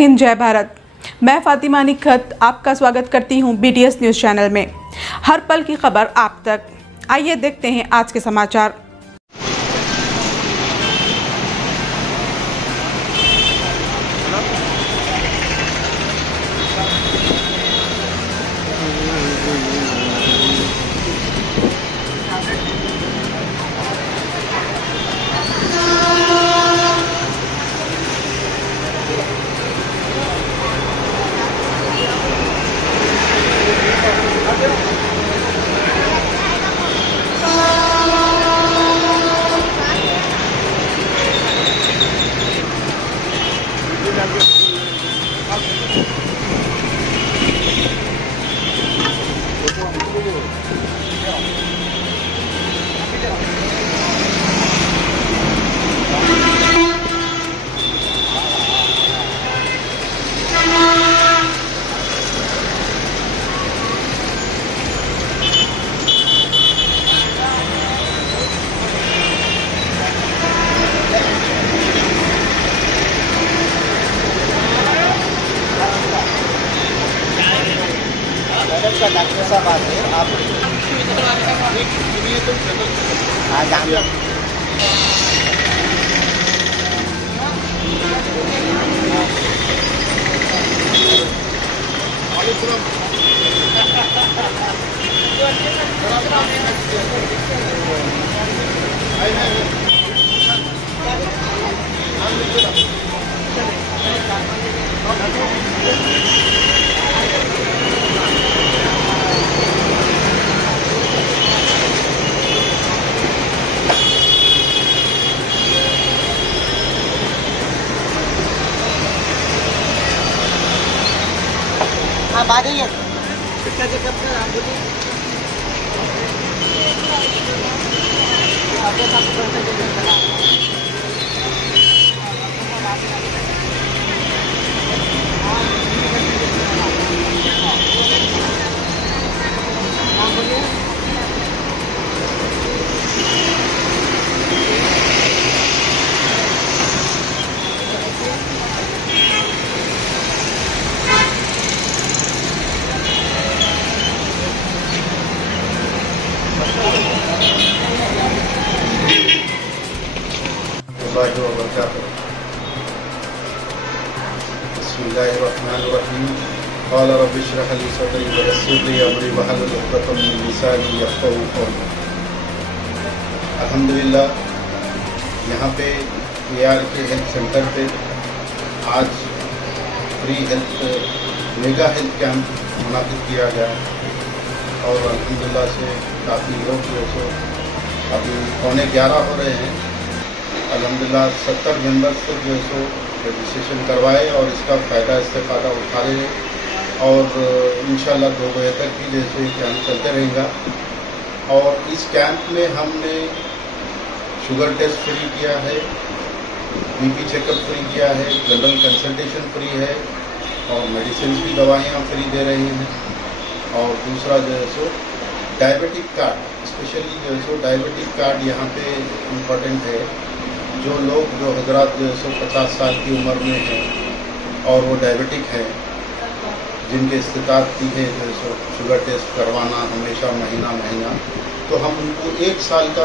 हिंद, जय भारत। मैं फातिमा निखत आपका स्वागत करती हूं BTS न्यूज़ चैनल में। हर पल की खबर आप तक। आइए देखते हैं आज के समाचार। डॉक्टर साहब आते हैं आप आप आ जाइए। कितना चेकअप कर आप बोलिए। बिस्मिल्लाहिर्रहमानिर्रहीम। क़ाल रब्बि इश्रह ली सदरी व यस्सिर ली अमरी वहलुल उक़दतम मिन लिसानी यफ़क़हू क़ौली। अल्हम्दुलिल्लाह, यहाँ पे ARK हेल्थ सेंटर पे आज free health mega health camp मुनाक़िद किया गया और अल्हम्दुलिल्लाह से काफ़ी लोग जो सो अभी 11:15 हो रहे हैं। अल्हम्दुलिल्लाह 70 मेंबर्स को जो सो रजिस्ट्रेशन करवाए और इसका इस्तेफ़ादा उठा रहे हैं और इंशाल्लाह 2 बजे तक भी जैसे कैंप चलते रहेगा। और इस कैंप में हमने शुगर टेस्ट फ्री किया है, BP चेकअप फ्री किया है, जनरल कंसल्टेशन फ्री है और मेडिसिन की दवाइयाँ फ्री दे रहे हैं। और दूसरा जो है सो डायबिटिक कार्ड, स्पेशली जो है सो डायबिटिक कार्ड यहाँ पे इम्पोर्टेंट है। जो लोग जो हजरात जो है सो 50 साल की उम्र में हैं और वो डायबिटिक हैं, जिनके इस्तिताअत की है जो है सो शुगर टेस्ट करवाना हमेशा महीना, तो हम उनको 1 साल का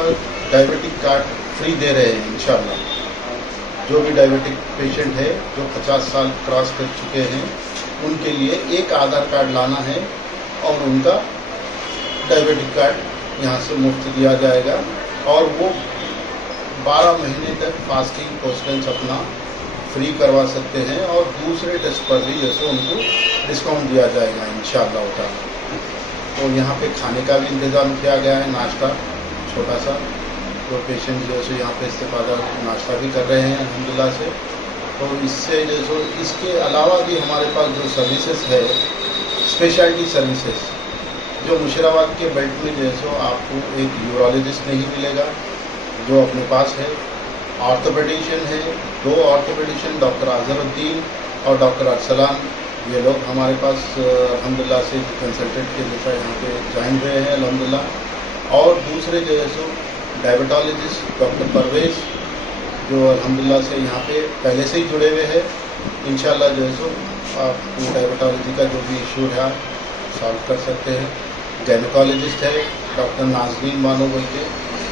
डायबिटिक कार्ड फ्री दे रहे हैं इंशाल्लाह। जो भी डायबिटिक पेशेंट है जो 50 साल क्रॉस कर चुके हैं, उनके लिए एक आधार कार्ड लाना है और उनका डायबिटिक कार्ड यहाँ से मुफ्त दिया जाएगा। और वो 12 महीने तक फास्टिंग पोस्टेंस अपना फ्री करवा सकते हैं और दूसरे टेस्ट पर भी जैसे उनको डिस्काउंट दिया जाएगा इंशाअल्लाह ताला। तो यहाँ पे खाने का भी इंतज़ाम किया गया है, नाश्ता छोटा सा, तो पेशेंट जैसे यहाँ पे इस्तेफ़ादा नाश्ता भी कर रहे हैं अल्हम्दुलिल्लाह से। तो इससे जैसे इसके अलावा भी हमारे पास जो सर्विसेज है, स्पेशलिटी सर्विसेज, जो मुशीराबाद के बेल्ट में जैसे आपको एक यूरोलॉजिस्ट नहीं मिलेगा जो अपने पास है, ऑर्थोपेडिशियन है, 2 ऑर्थोपेडिशियन डॉक्टर अजहरुद्दीन और डॉक्टर अरसलान, ये लोग हमारे पास अल्हम्दुलिल्लाह से कंसल्टेंट के जैसा यहाँ पे ज्वाइन हुए हैं अल्हम्दुलिल्लाह। और दूसरे जो है सो डायबिटोलॉजिस्ट डॉक्टर परवेज़, जो अल्हम्दुलिल्लाह से यहाँ पे पहले से ही जुड़े हुए हैं। इंशाल्लाह जो है सो आप डायबिटोलॉजी का जो भी इशू है सॉल्व कर सकते हैं। गायनेकोलॉजिस्ट है डॉक्टर नाजरीन बानो बोल के,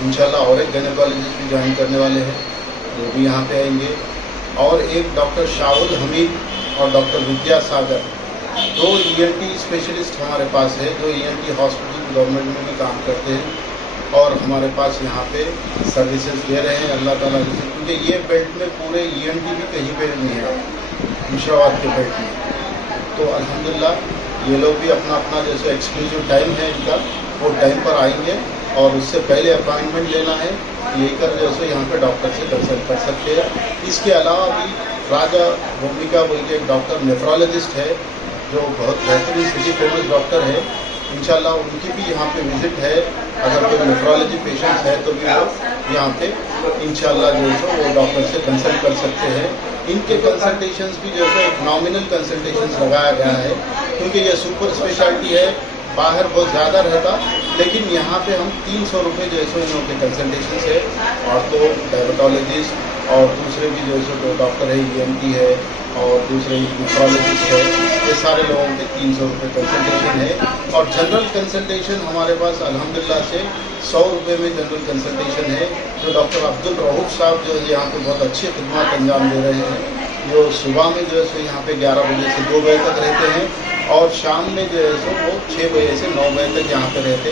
इंशाल्लाह और एक गायनेकोलॉजिस्ट भी ज्वाइन करने वाले हैं, वो भी यहाँ पे आएंगे। और एक डॉक्टर शाहुल हमीद और डॉक्टर विद्यासागर, 2 ENT स्पेशलिस्ट हमारे पास है, जो ENT हॉस्पिटल गवर्नमेंट में भी काम करते हैं और हमारे पास यहाँ पे सर्विसेज दे रहे हैं अल्लाह ताला से, क्योंकि ये बेल्ट में पूरे ENT भी कहीं पे नहीं है मुशावात के बेल्ट में। तो अल्हम्दुलिल्लाह ये लोग भी अपना अपना जैसे एक्सक्लूसिव टाइम है इनका, वो टाइम पर आएंगे और उससे पहले अपॉइंटमेंट लेना है, लेकर जैसे यहाँ पे डॉक्टर से कंसल्ट कर सकते हैं। इसके अलावा भी राजा भूमिका बोल के एक डॉक्टर नेफ्रोलॉजिस्ट है, जो बहुत बेहतरीन सिटी फेमस डॉक्टर है, इंशाल्लाह उनकी भी यहाँ पे विजिट है। अगर कोई नेफ्रोलॉजी पेशेंट्स है तो भी वो यहाँ पे इंशाल्लाह जो है वो डॉक्टर से कंसल्ट कर सकते हैं। इनके कंसल्टेशंस भी जो है एक नॉमिनल कंसल्टेशंस लगाया गया है, क्योंकि ये सुपर स्पेशलिटी है, बाहर बहुत ज़्यादा रहता, लेकिन यहाँ पे हम 300 रुपये जो है इन लोगों के कंसल्टेशंस है। और तो डायबिटोलॉजिस्ट और दूसरे भी जो है डॉक्टर है, ENT है और दूसरे नेफ्रोलॉजिस्ट है, ये सारे लोगों के 300 रुपये कंसल्टेशन है। और जनरल कंसल्टेशन हमारे पास अल्हम्दुलिल्लाह से 100 रुपये में जनरल कंसल्टेशन है, जो डॉक्टर अब्दुल रऊफ साहब जो है यहाँ पे बहुत अच्छी खिदमत अंजाम दे रहे हैं, जो सुबह में जो है सो यहाँ पे 11 बजे से 2 बजे तक रहते हैं और शाम में जो है सो वो 6 बजे से 9 बजे तक यहाँ पे रहते।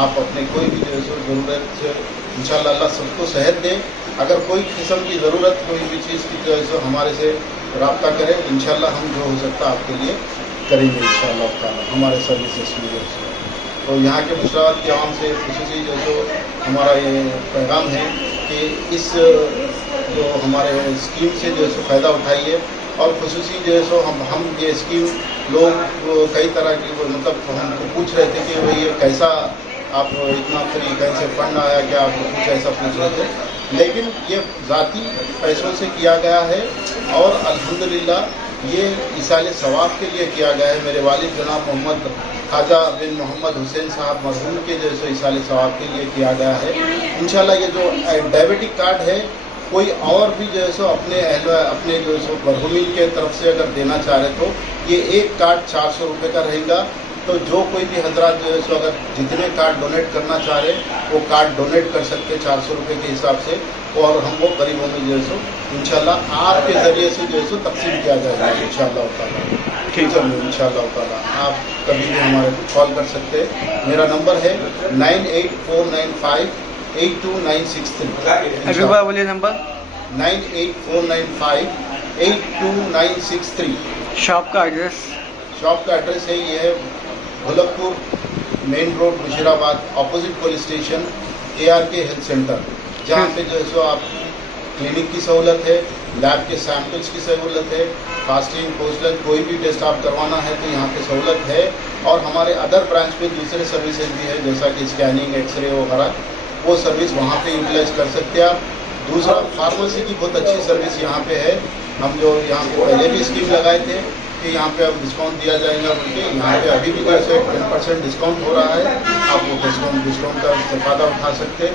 आप अपने कोई भी जो है सो ज़रूरत से इंशाल्लाह अल्लाह सबको सेहत दे। अगर कोई किस्म की ज़रूरत कोई भी चीज़ की जो है सो हमारे से रब्ता करें, इंशाल्लाह हम जो हो सकता है आपके लिए करेंगे इंशाल्लाह ताला हमारे सर्विसेज में जो है। तो यहाँ के मुशावरत के आवाम से खुसूसी जो हमारा ये पैगाम है कि इस जो हमारे स्कीम से जो है फ़ायदा उठाइए। और खुसूसी जो है सो हम ये स्कीम लोग कई तरह की मतलब हमको पूछ रहे थे कि भाई ये कैसा आप इतना फ्री कहीं से फंड आया क्या, आप कुछ ऐसा पूछ रहे थे, लेकिन ये ज़ाती पैसों से किया गया है और अल्हम्दुलिल्लाह ये इसाले सवाब के लिए किया गया है। मेरे वालिद जनाब मोहम्मद ख्वाजा बिन मोहम्मद हुसैन साहब मरहूम के जो है इसाले सवाब के लिए किया गया है। इंशाल्लाह ये जो डायबिटिक कार्ड है, कोई और भी जो है सो अपने जो है सो मरहूमीन के तरफ से अगर देना चाह रहे तो ये एक कार्ड 400 रुपये का रहेगा। तो जो कोई भी हजरात जो है सो अगर जितने कार्ड डोनेट करना चाह रहे वो कार्ड डोनेट कर सकते 400 रुपये के हिसाब से, और हम वो गरीबों में जो है सो इंशाल्लाह आपके ज़रिए से जो है सो तकसीम किया जाएगा इंशाल्लाह ताला। ठीक है, इंशाल्लाह ताला आप कभी भी हमारे कॉल कर सकते हैं। मेरा नंबर है 98495 82963। अभी बार बोलिए नंबर 98495 82963। शॉप का एड्रेस? शॉप का एड्रेस है ये है Bholakpur main road Musheerabad, opposite police station, ARK health center, जहाँ पे जो है सो आप क्लिनिक की सहूलत है, लैब के सैंपल्स की सहूलत है, फास्टिंग पोस्टल कोई भी टेस्ट आप करवाना है तो यहाँ पे सहूलत है। और हमारे अदर ब्रांच पे दूसरे सर्विसेज भी है, जैसा कि स्कैनिंग, एक्सरे वगैरह, वो सर्विस वहाँ पे यूटिलाइज कर सकते हैं आप। दूसरा फार्मेसी की बहुत अच्छी सर्विस यहाँ पे है। हम जो यहाँ पे पहले भी स्कीम लगाए थे कि यहाँ पे अब डिस्काउंट दिया जाएगा बोल के, यहाँ पे अभी भी जैसे 10% डिस्काउंट हो रहा है, आप वो डिस्काउंट का फ़ायदा उठा सकते हैं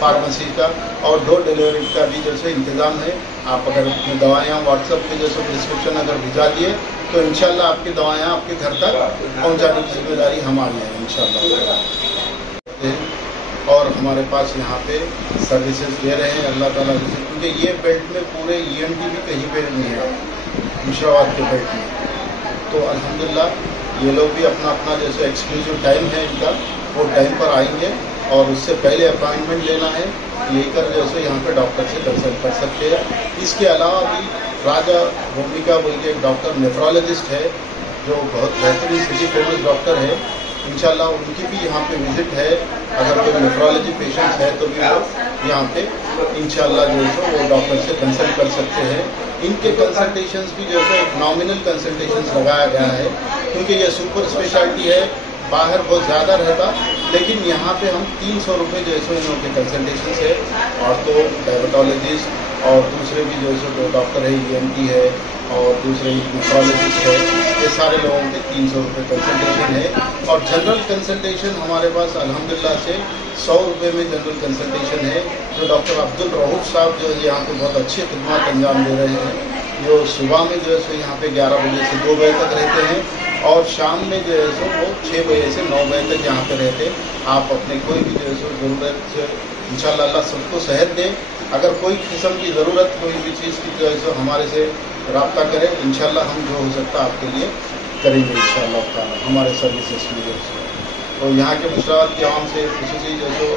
फार्मेसी का। और डोर डिलीवरी का भी जैसे इंतज़ाम है। आप अगर अपनी दवाइयाँ व्हाट्सएप पे जैसे प्रिस्क्रिप्शन अगर भिजा दिए तो इंशाल्लाह आपकी दवाइयाँ आपके घर तक पहुँचाने की जिम्मेदारी हमारी है इंशाल्लाह। और हमारे पास यहाँ पे सर्विसेज दे रहे हैं अल्लाह ताला से, क्योंकि ये बेल्ट में पूरे ENT भी कहीं पे नहीं है मुशावात के बेल्ट में। तो अल्हम्दुलिल्लाह ये लोग भी अपना अपना जैसे एक्सक्लूसिव टाइम है इनका, वो टाइम पर आएंगे और उससे पहले अपॉइंटमेंट लेना है, लेकर जैसे यहाँ पे डॉक्टर से कंसल्ट कर सकते हैं। इसके अलावा भी राजा भूमिका बोल के एक डॉक्टर नेफ्रोलॉजिस्ट है, जो बहुत बेहतरीन सिटी फेमस डॉक्टर है, इंशाल्लाह उनकी भी यहाँ पे विजिट है। अगर कोई नेफ्रोलॉजी पेशेंट्स है तो भी वो यहाँ पे इंशाल्लाह जो है वो डॉक्टर से कंसल्ट कर सकते हैं। इनके कंसल्टेशंस भी जो है एक नॉमिनल कंसल्टेशंस लगाया गया है, क्योंकि ये सुपर स्पेशलिटी है, बाहर बहुत ज़्यादा रहता, लेकिन यहाँ पे हम 300 रुपये जो है इन लोगों के कंसल्टेशंस है। और तो डायबिटोलॉजिस्ट और दूसरे भी जो है डॉक्टर है, ENT है और दूसरे नेफ्रोलॉजिस्ट है, ये सारे लोगों के 300 रुपये कंसल्टेशन है। और जनरल कंसल्टेशन हमारे पास अल्हम्दुलिल्लाह से 100 रुपये में जनरल कंसल्टेशन है, जो डॉक्टर अब्दुल रऊफ साहब जो है यहाँ पे बहुत अच्छी खिदमत अंजाम दे रहे हैं। जो सुबह में जो है सो यहाँ पे 11 बजे से 2 बजे तक रहते हैं, और शाम में जो है सो वो 6 बजे से 9 बजे तक यहाँ पे रहते हैं। आप अपने कोई भी जो है सो ज़रूरत इंशाअल्लाह अल्लाह सबको सेहत दे। अगर कोई किस्म की ज़रूरत कोई भी चीज़ की जो है सो हमारे से रब्ता करें, इंशाअल्लाह हम जो हो सकता है आपके लिए करेंगे इंशाअल्लाह ताला हमारे सर्विसेज की वजह से। तो यहाँ के मुशावरत के आवाम से खुसूसी जो सो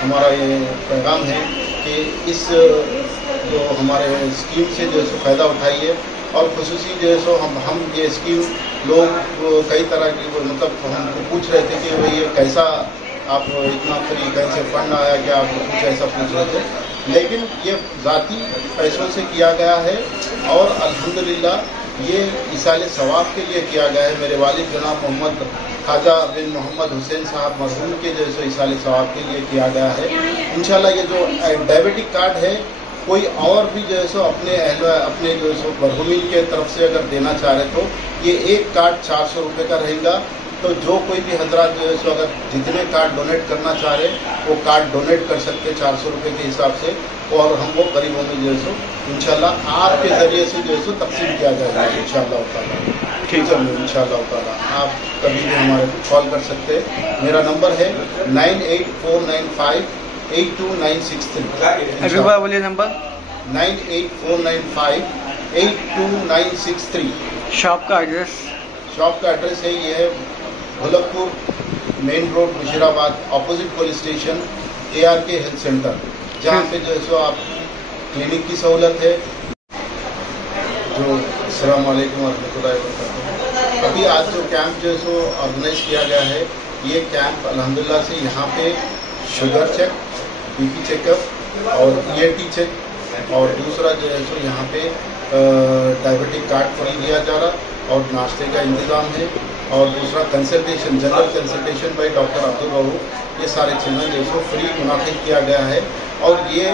हमारा ये पैगाम है कि इस जो हमारे स्कीम से जो है सो फ़ायदा उठाइए। और खुसूसी जो है सो हम ये स्कीम लोग कई तरह की मतलब हमको पूछ रहे थे कि भाई ये कैसा आप इतना फ्री कहीं से फंड आया क्या, आप कुछ ऐसा पूछ रहे थे, लेकिन ये ज़ाती पैसों से किया गया है और अल्हम्दुलिल्लाह ये इसाले सवाब के लिए किया गया है। मेरे वालिद जनाब मोहम्मद ख्वाजा बिन मोहम्मद हुसैन साहब मरहूम के जो है इसाले सवाब के लिए किया गया है। इंशाल्लाह ये जो डायबिटिक कार्ड है, कोई और भी जो है सो अपने जो है सो मरहूमिन के तरफ से अगर देना चाह रहे तो ये एक कार्ड 400 रुपये का रहेगा। तो जो कोई भी हजरात जो है सो अगर जितने कार्ड डोनेट करना चाह रहे वो कार्ड डोनेट कर सकते 400 रुपये के हिसाब से, और हम वो गरीबों में जो है सो इंशाल्लाह आपके ज़रिए से जो है सो तकसीम किया जाएगा इंशाअल्लाह ताला। ठीक है, इंशाअल्लाह ताला आप कभी भी हमारे को कॉल कर सकते हैं। मेरा नंबर है 9849582963। अभी बार बोलिए नंबर। 9849582963। शॉप का एड्रेस? शॉप का एड्रेस है ये है Bholakpur main road Musheerabad, opposite police station, ARK health center, जहाँ पे जो है सो आप क्लिनिक की सहूलत है। जो अस्सलाम वालेकुम वरहमतुल्लाहि वबरकातुहू। अभी आज जो कैंप जो है सो ऑर्गेनाइज किया गया है, ये कैंप अल्हम्दुलिल्लाह से यहाँ पे शुगर चेक, BP चेकअप और ENT चेक, और दूसरा जो है सो यहाँ पे डायबिटिक कार्ड फ्री दिया जा रहा और नाश्ते का इंतज़ाम है, और दूसरा consultation general consultation by doctor Abdul Rauf, ये सारे चीज़ें जो है फ्री मुनाकिद किया गया है। और ये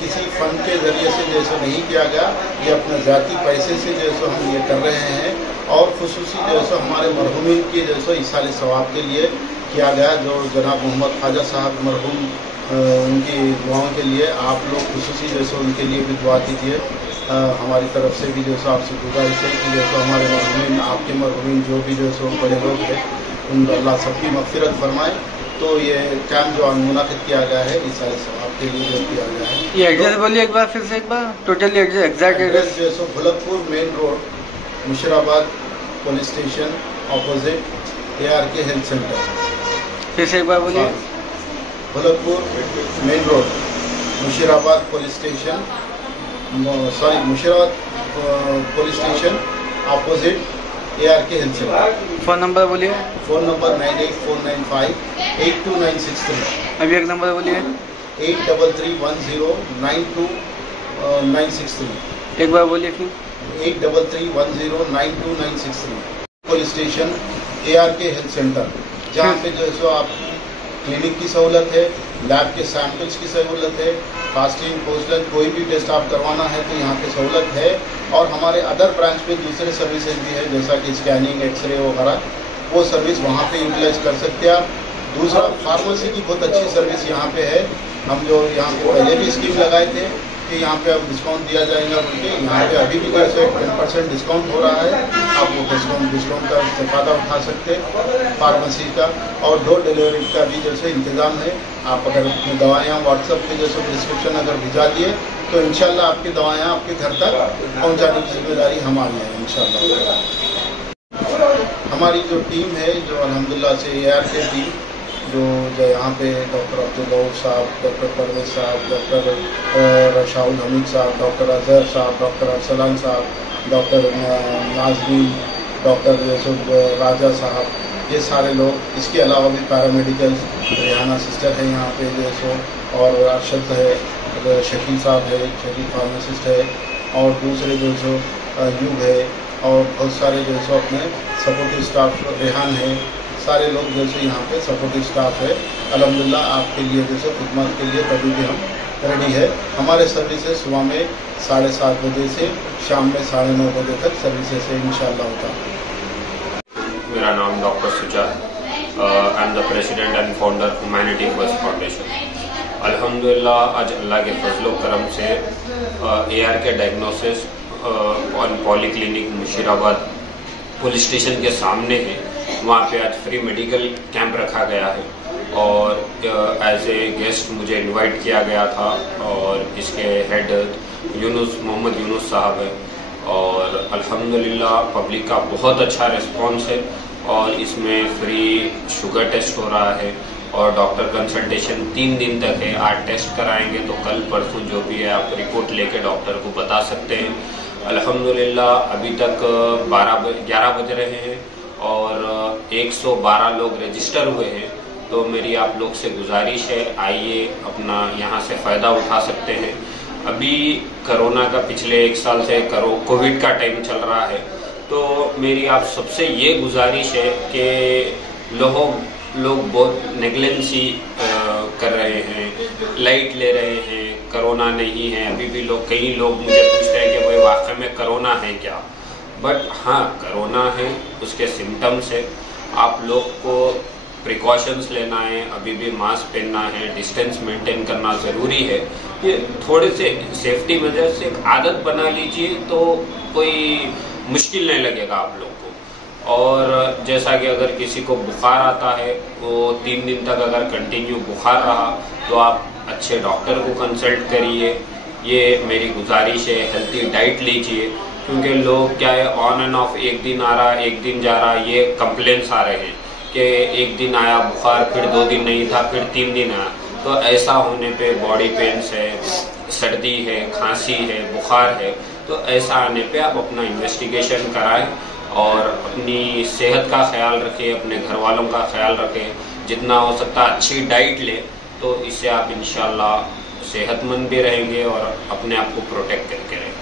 किसी फंड के ज़रिए से जैसे नहीं किया गया, ये अपने ज़ाती पैसे से जो है हम ये कर रहे हैं, और खुसूसी जो है हमारे मरहूमिन की जो है इसाले सवाब के लिए किया गया। जो जनाब मोहम्मद ख्वाजा साहब मरहूम उनकी दुआओं के लिए आप लोग खुसूसी जो है उनके लिए भी दुआ कीजिए। हमारी तरफ से भी जो है आपसे गुजारिश है कि जैसे हमारे मरहूमिन, आपके मरहूमिन जो भी जो है बड़े लोग हैं, उन अल्लाह सबकी मग़फ़िरत फरमाए। तो ये कैंप जो मुनाकिद किया गया है इस सारे सवाब के लिए जो किया गया है। ये एड्रेस बोलिए एक बार फिर से, एक बार टोटली एड्रेस, एग्जैक्ट एड्रेस जो है Bholakpur main road Musheerabad police station, opposite ARK health center. फिर से एक बार बोलिए। Bholakpur main road Musheerabad police station, Musheerabad police station opposite ARK health center. Phone number बोलिए। Phone number 9849582963। अभी एक नंबर बोलिए। 8330929963। एक बार बोलिए फिर। 8330929963। Police station ARK health center, जहाँ पे जो है सो आप क्लिनिक की सहूलत है, लैब के सैंपल्स की सहूलत है, फास्टिंग पोस्ट लंच कोई भी टेस्ट आप करवाना है तो यहाँ पे सहूलत है। और हमारे अदर ब्रांच पे दूसरे सर्विसेज भी है, जैसा कि स्कैनिंग, एक्सरे वगैरह, वो सर्विस वहाँ पे यूटिलाइज कर सकते हैं आप। दूसरा फार्मेसी की बहुत अच्छी सर्विस यहाँ पे है। हम जो यहाँ पे पहले भी स्कीम लगाए थे कि यहाँ पे अब डिस्काउंट दिया जाएगा बोलके, यहाँ पे अभी भी जैसे 10% डिस्काउंट हो रहा है। आप वो डिस्काउंट का फ़ायदा उठा सकते हैं फार्मेसी का। और डोर डिलीवरी का भी जैसे इंतज़ाम है। आप अगर अपनी दवाइयाँ व्हाट्सएप पे जैसे प्रिस्क्रिप्शन अगर भिजा दिए तो इंशाल्लाह आपकी दवाइयाँ आपके घर तक पहुँचाने की जिम्मेदारी हमारी है इंशाल्लाह। हमारी जो टीम है, जो अल्हम्दुलिल्लाह से ARK टीम, जो यहाँ पे डॉक्टर अब्दुल रऊफ साहब, डॉक्टर परवेज साहब, डॉक्टर रशाउल हमीद साहब, डॉक्टर अजहर साहब, डॉक्टर अरसलान साहब, डॉक्टर नाजरीन, डॉक्टर यूसुफ राजा साहब, ये सारे लोग। इसके अलावा भी पैरामेडिकल रेहाना सिस्टर है यहाँ पे जो सो, और अरशद है, शकील साहब है, शकील फार्मासिस्ट है, और दूसरे जो सो युग है, और बहुत सारे जो सो अपने सपोर्टिव स्टाफ रेहान है। सारे लोग जैसे यहाँ पे सपोर्टिव स्टाफ है। अल्हम्दुलिल्लाह आपके लिए जैसे खिदमत के लिए कभी भी हम रेडी है। हमारे सर्विसेज सुबह में 7:30 बजे से शाम में 9:30 बजे तक सर्विसेज है इंशाल्लाह होता है। मेरा नाम doctor Sujat, I am the president and founder humanity first foundation. अल्हम्दुलिल्लाह आज अल्लाह के फजलो करम से ARK डायग्नोसिस और पॉलीक्लिनिक मुशीराबाद पुलिस स्टेशन के सामने है, वहाँ पे आज फ्री मेडिकल कैंप रखा गया है और एज ए गेस्ट मुझे इनवाइट किया गया था और इसके हेड मोहम्मद यूनुस साहब है और अल्हम्दुलिल्लाह पब्लिक का बहुत अच्छा रिस्पांस है और इसमें फ्री शुगर टेस्ट हो रहा है और डॉक्टर कंसल्टेशन 3 दिन तक है। आज टेस्ट कराएंगे तो कल परसों जो भी है आप रिपोर्ट लेके डॉक्टर को बता सकते हैं। अल्हम्दुलिल्लाह अभी तक 11 बज रहे हैं और 112 लोग रजिस्टर हुए हैं। तो मेरी आप लोग से गुजारिश है, आइए अपना यहाँ से फ़ायदा उठा सकते हैं। अभी कोरोना का पिछले 1 साल से कोविड का टाइम चल रहा है, तो मेरी आप सबसे ये गुजारिश है कि लोग बहुत नेग्लेंसी कर रहे हैं, लाइट ले रहे हैं, कोरोना नहीं है। अभी भी कई लोग मुझे पूछते हैं कि भाई वाकई में कोरोना है क्या, बट हाँ कोरोना है, उसके सिम्टम्स है। आप लोग को प्रिकॉशंस लेना है, अभी भी मास्क पहनना है, डिस्टेंस मेंटेन करना ज़रूरी है। ये थोड़े से सेफ्टी मेजर्स से आदत बना लीजिए तो कोई मुश्किल नहीं लगेगा आप लोग को। और जैसा कि अगर किसी को बुखार आता है वो 3 दिन तक अगर कंटिन्यू बुखार रहा तो आप अच्छे डॉक्टर को कंसल्ट करिए, ये मेरी गुजारिश है। हेल्थी डाइट लीजिए, क्योंकि लोग क्या है ऑन एंड ऑफ, एक दिन आ रहा एक दिन जा रहा, ये कंप्लेंट्स आ रहे हैं कि एक दिन आया बुखार, फिर 2 दिन नहीं था, फिर 3 दिन आया। तो ऐसा होने पे बॉडी पेन्स है, सर्दी है, खांसी है, बुखार है, तो ऐसा आने पे आप अपना इन्वेस्टिगेशन कराएं और अपनी सेहत का ख्याल रखें, अपने घर वालों का ख्याल रखें। जितना हो सकता अच्छी डाइट लें, तो इससे आप इंशाल्लाह सेहतमंद भी रहेंगे और अपने आप को प्रोटेक्ट करके रहेंगे।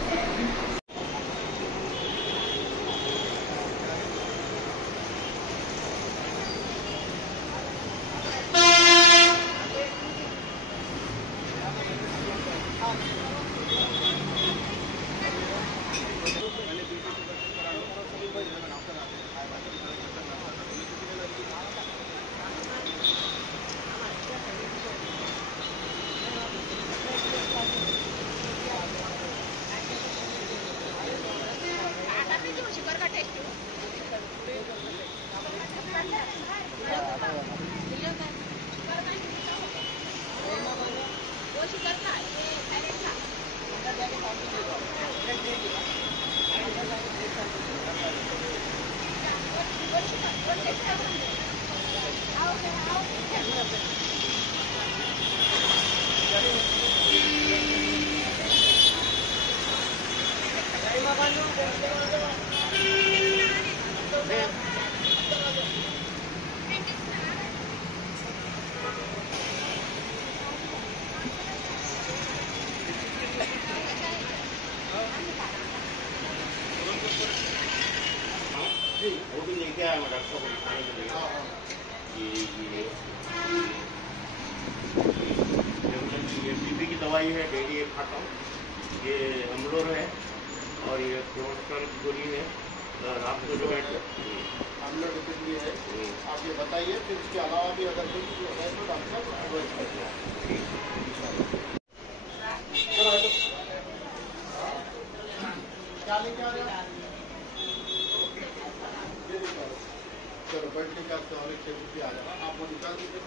वो भी लेके आया मैं डॉक्टर को दिखाने के लिए। ये बीपी की दवाई है, डेली एक खाता हूँ। ये अमलोर है और ये प्रोटोकॉल गोली है रात को जो है अमलोर कितनी है आप ये बताइए, फिर इसके अलावा भी अगर कुछ है तो डॉक्टर क्या लेके आ रहे हैं? चलो बैठने का सवाल आ जाएगा, आप वो निकाल दीजिए।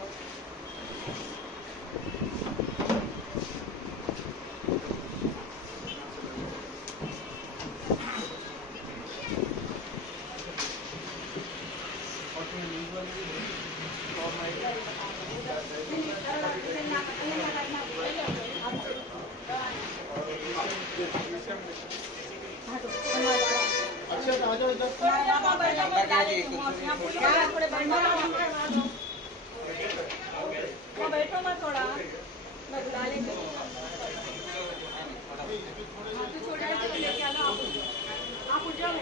अच्छा आ जाओ इधर। बैठो मत थोड़ा लेके आना आप उठ जाओ।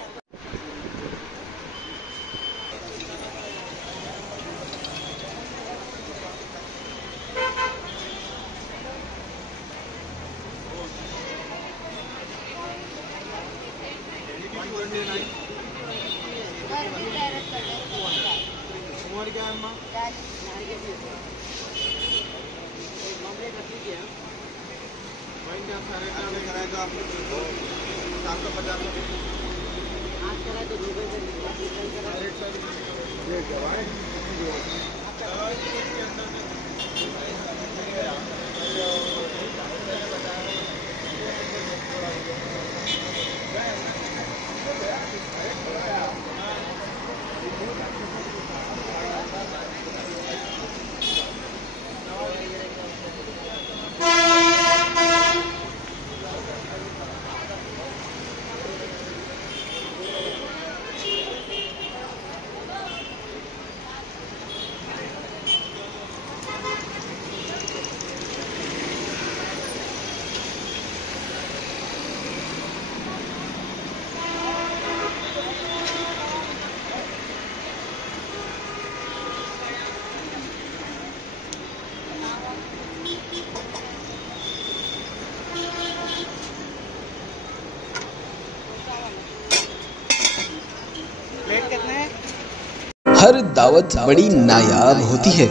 हर दावत बड़ी नायाब होती है,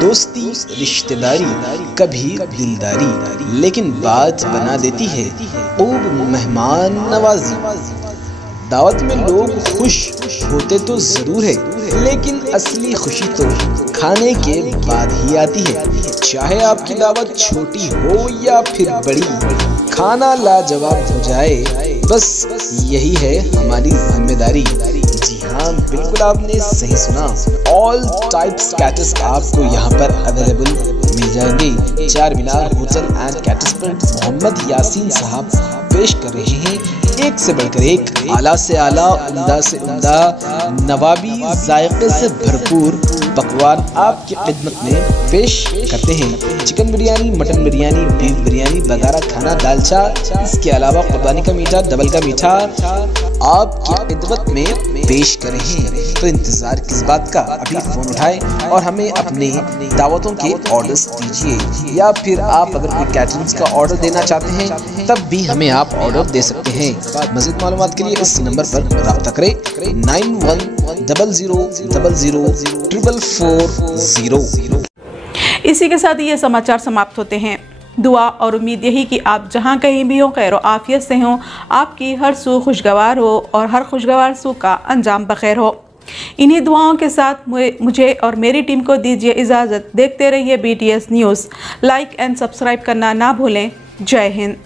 दोस्ती रिश्तेदारी कभी दिलदारी, लेकिन बात बना देती है खूब मेहमान नवाजी। दावत में लोग खुश होते तो जरूर है, लेकिन असली खुशी तो खाने के बाद ही आती है। चाहे आपकी दावत छोटी हो या फिर बड़ी, खाना लाजवाब हो जाए बस यही है हमारी जिम्मेदारी। जी हाँ, बिल्कुल आपने सही सुना। ऑल टाइप्स कैटर्स आपको यहाँ पर अवेलेबल मिल जाएंगे। चार मीनार होटल एंड कैटर्स पर मोहम्मद यासीन साहब पेश कर रहे हैं एक से बढ़कर एक आला से आला, उम्दा से उम्दा, नवाबी जायके से भरपूर पकवान आपकी खिदमत में पेश करते हैं। Chicken biryani, mutton biryani, beef biryani वगैरह खाना, दालचा, इसके अलावा कुर्बानी का मीठा, डबल का मीठा आपकी खिदमत में पेश कर रहे हैं। तो इंतजार किस बात का, अभी फोन उठाएं और हमें अपने दावतों के ऑर्डर्स दीजिए, या फिर आप अगर कोई कैटरिंग्स का ऑर्डर देना चाहते हैं तब भी हमें आप ऑर्डर दे सकते हैं। मज़ीद मालूमात के लिए इस नंबर पर रब्ता करें 9100004440। इसी के साथ ये समाचार समाप्त होते हैं। दुआ और उम्मीद यही कि आप जहाँ कहीं भी हो खैर आफियत से हों, आपकी हर सू खुशगवार हो और हर खुशगवार सू का अंजाम बखैर हो। इन्हीं दुआओं के साथ मुझे और मेरी टीम को दीजिए इजाज़त। देखते रहिए BTS news. Like and subscribe करना ना भूलें। जय हिंद।